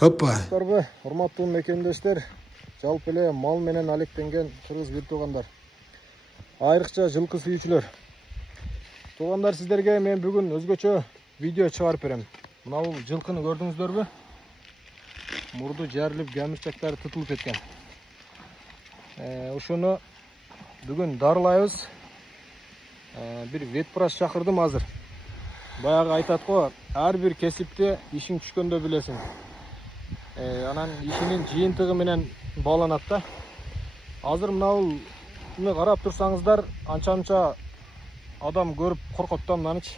Hoppa. Dostlar, hormatly mekendештер, жалпы эле мал менен алектенген кыргыз бир туугандар. Айрыкча жылкы сүйүүчүлөр. Туугандар, сиздерге мен бүгүн өзгөчө видео чыгарып берем. Мына бул жылкыны көрдүңүздөрбү? Мурду жарылып, гамирчактары тытылып кеткен. Ушуну бүгүн дарылайбыз. Бир ветврач чакырдым азыр. Баягы айтат го, ар бир кесипте ишиң түшкөндө билесиң. Анан ишинин жыйынтыгы менен бааланат да. Азыр мына бул карап турсаңыздар, анча адам көрүп коркот да мынанычы.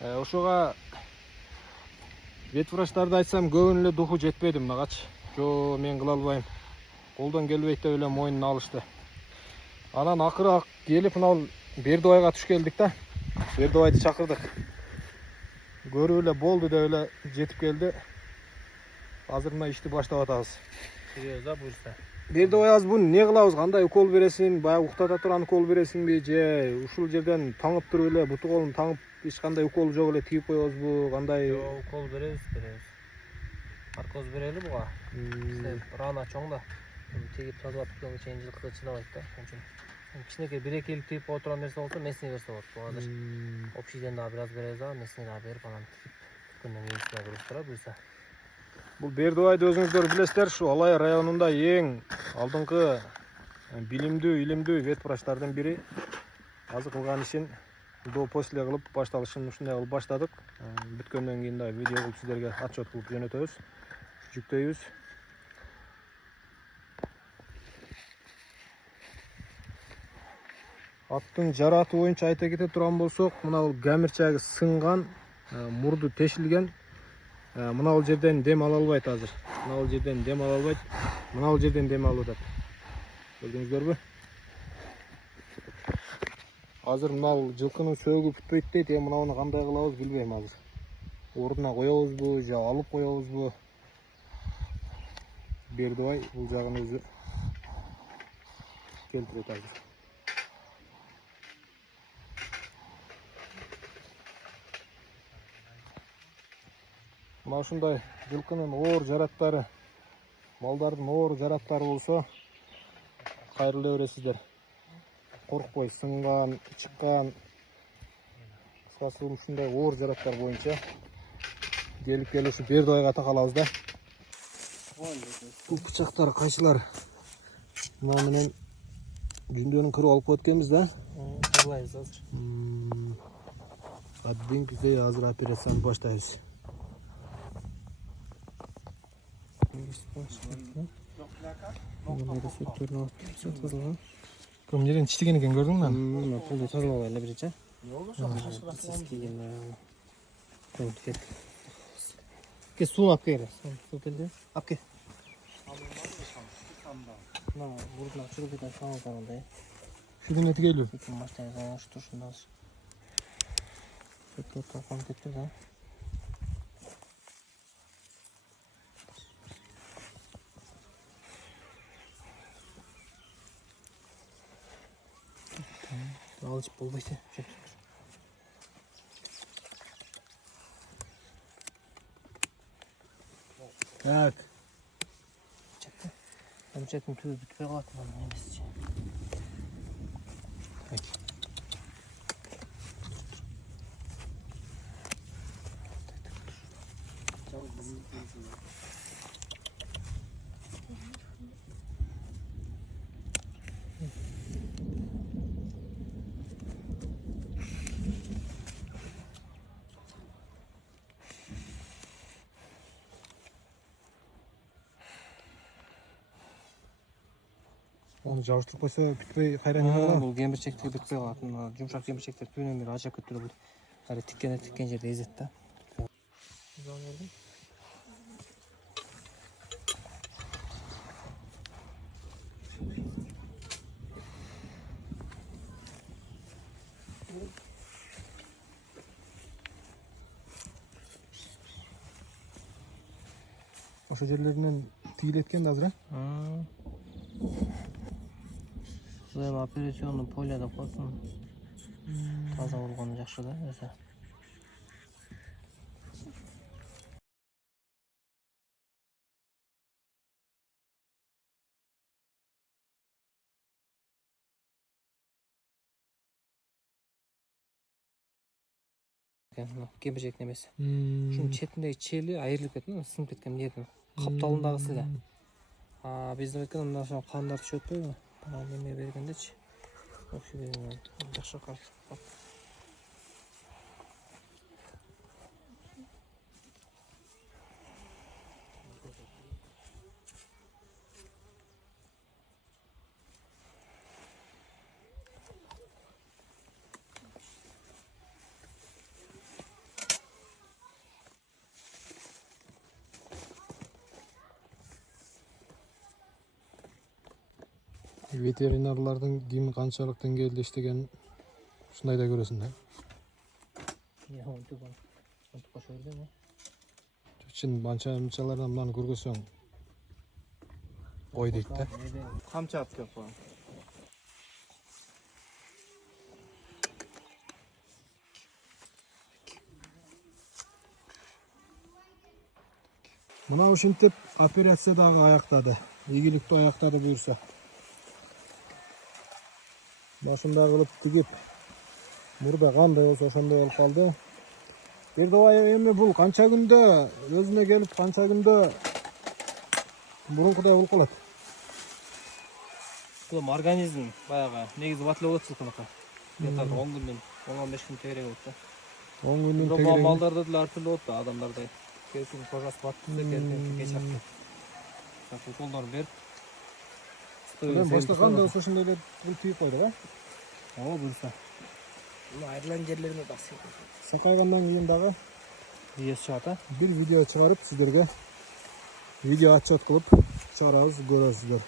Ошого ветврачтарды айтсам, көбүнүн эле духу жетпеди мынагачы. Жо, мен кыла албайм. Колдон келбейт деп эле мойнуна алышты. Анан акыры келип мына бул Бердыбайга туш келдик да. Бердыбайды чакырдык. Көрүп эле болду деп эле жетип келди. Азыр мына ишти баштап атабыз. Серьез да буюрса. Бердибай, азыр буну не кылабыз? Кандай укол бересиң? Баягы уктата турган укол бересиңби же ушул жерден таңып туруп эле буту колун таңып эч кандай укол жок эле тигип коебузбу? Кандай? Жок, укол беребиз. Наркоз берели буга. Рана чоң да. Тегип тазалап турган чейин жылкы чыдабайт да. Кичинекей бир-эки тигип кое турган нерсе болсо месный берсе болот. Буга азыр общийден дагы бир аз беребиз да, месный дагы берип анан тигип күндөн медицина көрүштүрөбүз буюрса. Бул Бердыбайды өзүңүздөр билесиздер, ушу Алай районунда эң алдыңкы билимдүү, илимдүү ветврачтардын бири. Азыр кылган ишин до-после кылып башталышын ушундай кылып баштадык. Бүткөндөн кийин да видео кылып сиздерге отчет кылып жөнөтөбүз, жүктөйбүз. Аттын жараты боюнча айта кете турган болсок, мына бул гамирчаги сынган, мурду тешилген. Мына бул жерден дем ала албайт азыр. Мына бул жерден дем ала албайт. Мына бул жерден дем алып атат. Көрдүңүздөрбү? Азыр мына бул жылкынын сөөгү бүтпөйт дейт. Мынауну кандай кылабыз билбейм азыр. Ордуна коебузбу же алып коебузбу? Бердибай бул жагын өзү келтирет азыр. Мына ушундай жылкынын оор жараттары, малдардын оор жараттары болсо кайрылы бересиздер. Коркпой, сынган, чыккан, кыскасы ушундай оор жараттар боюнча келип ушу Бердыбайга такалабыз да. Бул бычактар кайсылар? Мына менен жүндөнүн кырып алып коет экенбиз да. Кырлайбыз азыр. Аддиңкидей азыр операцияны баштайбыз. Кым жерден тиштеген экен, көрдүңбү мына? Пулду тазалабай эле биринчи. Ке суу алып кел. Суу келди. Алып кел. Мына бурдуна чыгып кеткен саңыз андай. Шудун этигейлүү. Эки маштайга салыштыр ушунда. Сөттө токон кетти да. Алып болбойт. Так. Амчактын түбү бүтпөй калат мына эмесчи. Onu жабыштырып койсо бүтпөй кайра неме калат. Бул кемирчектиги бүтпөй калат. Мына жумшак кемирчектер түбүнөн бери ажырап кетип турат. Кайра тиккен жерде эзет да. Ошо жерлеринен тигилет экен да азыр, Эми операционный поледа койсун. Таза болгону жакшы да өзү. кембіржек немесі. Шунун четиндеги чели айырылып кеткен, сынып кеткен жерден. Капталындагысы эле. Биздин өткөн мына ошо кандарды түшүп өтпөйбү? Неме бергендечи. Вообще берген. Жакшы калды. Ветеринарлардын ким канчалык деңгээлде иштеген ушундай да көрөсүң да. Кошо бердим. Чын банча-мынчалардан мынаны көргөсөң ой дейт да. Камча алып келип коём. Мына ушинтип операция дагы аяктады. Ийгиликтүү аяктады буюрса. Башында кылып тигип, мурда кандай болсо ошондой болуп калды. Бердибай эми бул канча күндө өзүнө келип, канча күндө мурункудай болуп калат? Бул организм баягы негизи батылып атат сылкыныка. Где-то 10 күндөн 10-15 күн тегерек болот да. 10 күндөн Бирок тегерек. малдарда деле ар түрдүү болот да, адамдардай. Кесин кожасы батты, кесин кечапты. Так уколдор берип. Башта кандай болсо ошондой эле тигип койду го. Ооба буюрса. Айрылган жерлерине басып. Сакайгандан кийин дагы Ес чыгат, а? бир видео чыгарып сиздерге видео отчет кылып чыгарабыз, көрөсүздөр.